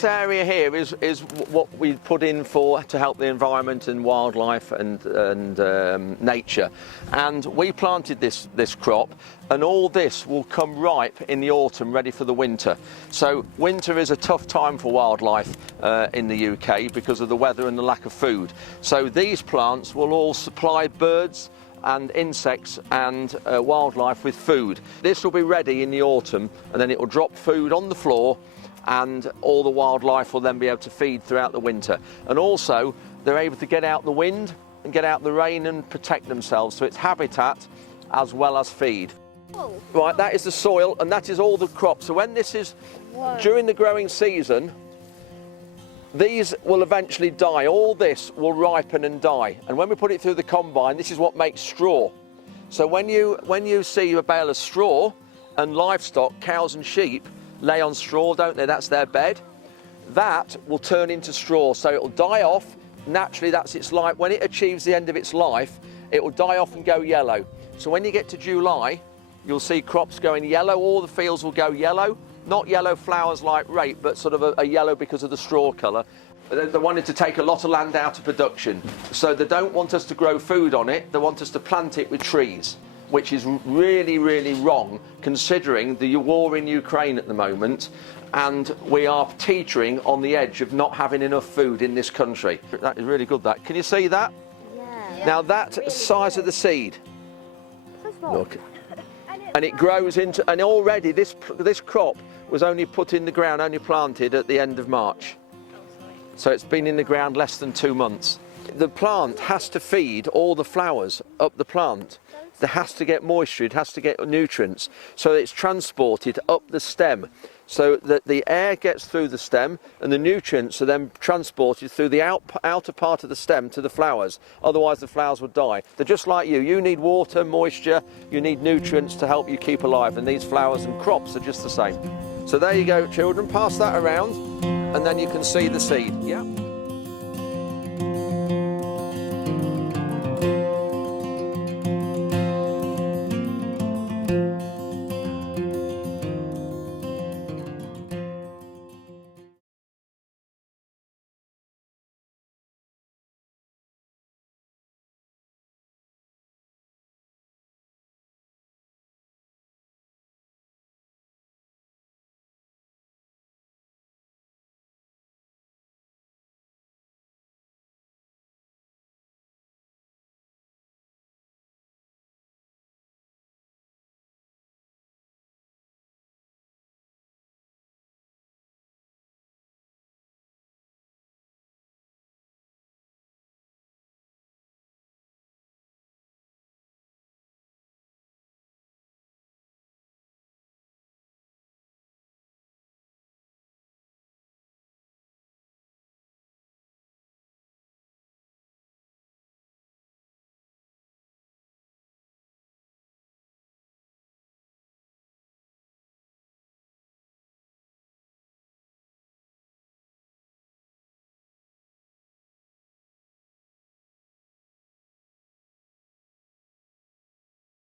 this area here is what we put in to help the environment and wildlife and nature. And we planted this crop, and all this will come ripe in the autumn, ready for the winter. So winter is a tough time for wildlife in the UK because of the weather and the lack of food. So these plants will all supply birds and insects and wildlife with food. This will be ready in the autumn, and then it will drop food on the floor, and all the wildlife will then be able to feed throughout the winter. And also they're able to get out the wind and get out the rain and protect themselves, so it's habitat as well as feed. Whoa. Right, that is the soil, and that is all the crops. So when this is during the growing season, these will eventually die. All this will ripen and die, and when we put it through the combine, this is what makes straw. So when you see a bale of straw, and livestock, cows and sheep, lay on straw, don't they? That's their bed. That will turn into straw, so it will die off. Naturally, that's its life. When it achieves the end of its life, it will die off and go yellow. So when you get to July, you'll see crops going yellow. All the fields will go yellow. Not yellow flowers like rape, but sort of a yellow because of the straw colour. They wanted to take a lot of land out of production. So they don't want us to grow food on it. They want us to plant it with trees, which is really, really wrong, considering the war in Ukraine at the moment, and we are teetering on the edge of not having enough food in this country. That is really good, that. Can you see that? Yeah. Now that's the size of the seed. Look. And it grows into, and already this crop was only put in the ground, only planted at the end of March. So it's been in the ground less than 2 months. The plant has to feed all the flowers up the plant. It has to get moisture, it has to get nutrients, so it's transported up the stem, so that the air gets through the stem and the nutrients are then transported through the outer part of the stem to the flowers. Otherwise the flowers would die. They're just like you. You need water, moisture, you need nutrients to help you keep alive, and these flowers and crops are just the same. So there you go, children, pass that around and then you can see the seed. Yeah.